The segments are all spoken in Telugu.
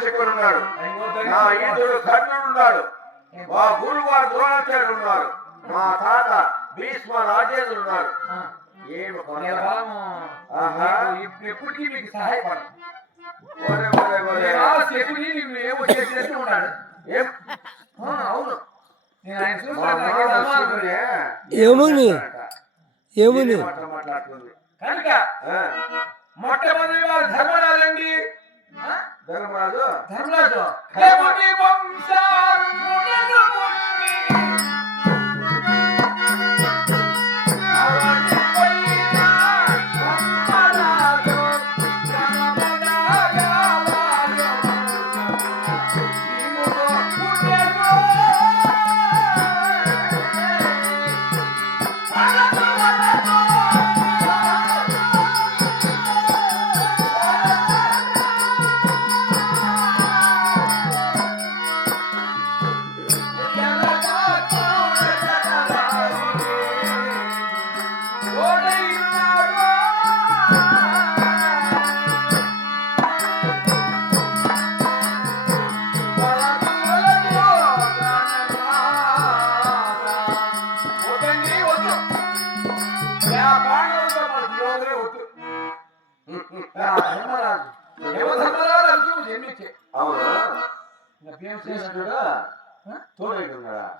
శకుడు ఉన్నాడు, నా ఈదుడు కర్ణుడు ఉన్నాడు, మా గురువారు ద్రోణాచార్యుడు ఉన్నారు, మా తాత భీష్మ రాజేంద్రుడు ఉన్నాడు. ఏమి ఎప్పటికీ మీకు సహాయపడదు. అవును, ఏమని ఏమని మాట్లాడుతుంది కనుక మొట్టమొదటి వారు ధర్మరాజండి. ధర్మరాజు ధర్మరాజు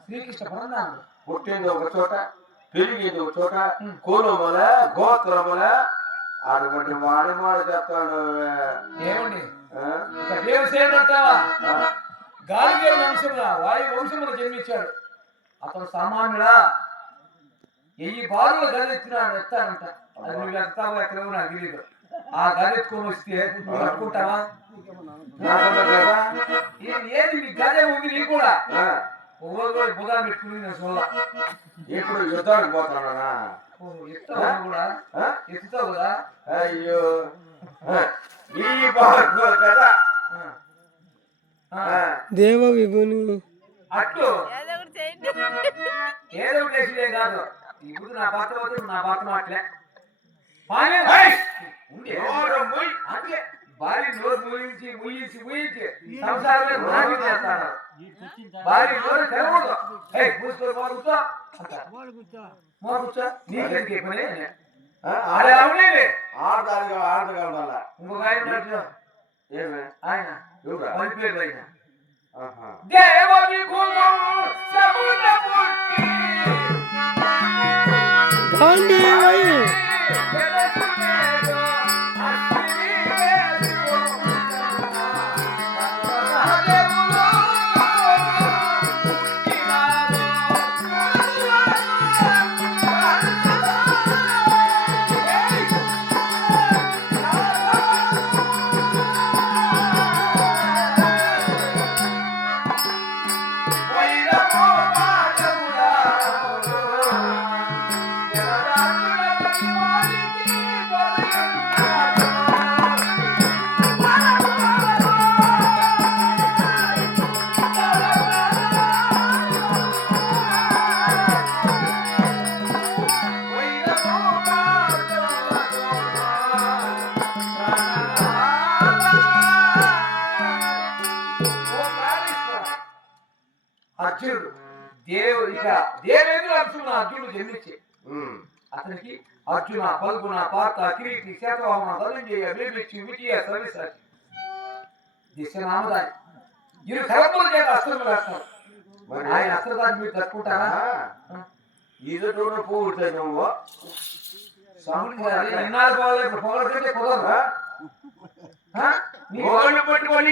శ్రీకృష్ణ పరమాత్మ పుట్టింది ఒక చోట, పెరిగింది ఒక చోట, కులముల గోత్రముల అటువంటి వాడి మాట చెప్తాడు. ఏమండి దేవసేనంటావా? గాలిదేవి వంశముల వాయు వంశములు జన్మించాడు. అతను సామాన్యుడా, 1000 బారులు గదెత్తినాడు, ఎత్తానంట. అది నువ్వు ఎత్తావో ఎక్కడో నాకు తెలియదు. ఆ గదెత్తుకొని వస్తే నువ్వు కట్టుకుంటావా? ఏది నీ గదే ఉంది నీ కూడా బుధా పెట్టుకుని నేను చూడ. ఇప్పుడు యుద్ధానికి పోతాడా? ఎత్తావు కూడా, ఎత్తుతావు కదా. అయ్యో ఈ బాగు కదా దేవ విభుని అట్లు ఏదో చేసిదే కాదు. ఇప్పుడు నా భర్త పోతే నా భర్త మాట్లే అంటే భార్య నోరు ముయించి ముయించి ముయించి సంసారంలో నాటి చేస్తాడు. భార్య నోరు తెరవదు. కూర్చో కూర్చో కూర్చో నీకెందుకు పని ఆడే అవునే ఆడదానిగా ఆడగా ఉండాలా. ఇంకొక ఆయన ఏమే ఆయన పంపేరు ఆయన అర్జునుడు దేవేంద్ర అర్జునుడు జన్మించే అతనికి అర్జున, పల్గుణ, పార్థ, కిరీటి, శాతవాహన, ధనంజయ, విభీషి, విజయ, సవిసాచి దిశనామదాయి ఇరు కరముల చేత అస్త్రములు వేస్తారు. ఆయన అస్త్రదాన్ని మీరు తట్టుకుంటారా? ఈదుటూ పోగుతాయి నువ్వు ఇన్నాళ్ళు పోవాలి, పొగలు కంటే కుదరరా? పొగలు పట్టుకొని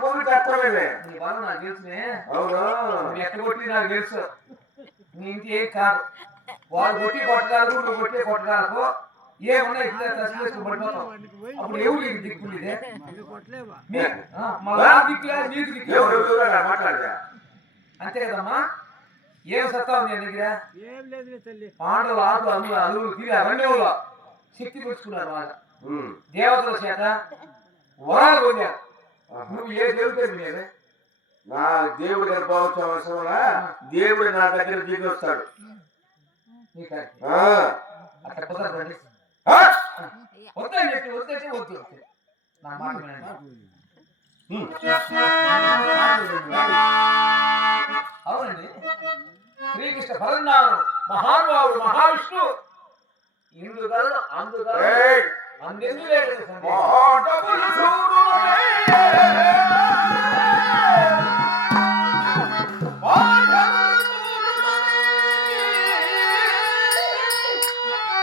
పోగు చేస్తామే. నీ బలం నాకు తెలుసునే. అవును, ఎక్కడ కొట్టి నాకు తెలుసు. నీ ఇంకేం కాదు. వాళ్ళు కొట్టి కొట్టగలరు, నువ్వు కొట్టే కొట్టగలరు. ఏమన్నా ఇట్లా పడిపోతావు. అప్పుడు ఎవరు దిక్కుండే మాట్లాడదా? అంతే కదమ్మా. ఏం సత్తావు నీ దగ్గర? పాండవులు ఆకు అలుగులు తిరిగి అరణ్యంలో శక్తి పెంచుకున్నారు. బాగా దేవతల చేత వరాలు పొందారు. నువ్వు ఏ దేవుడితో వినేదే? నా దేవుడి దగ్గర పోవచ్చు అవసరంలా. దేవుడు నా దగ్గర దిగి వస్తాడు. అట్లా కుదరదండి. వద్దని చెప్పి వద్దంటే వద్దు. నా మాట వినండి. అవునండి, శ్రీకృష్ణ పరన్నాడు మహానుభావుడు మహావిష్ణు ఇందుగలను అందుగలను ఏయ్! అందెందు లేదు మాటములు చూడునే. మాటములు చూడునే.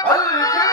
పలికిన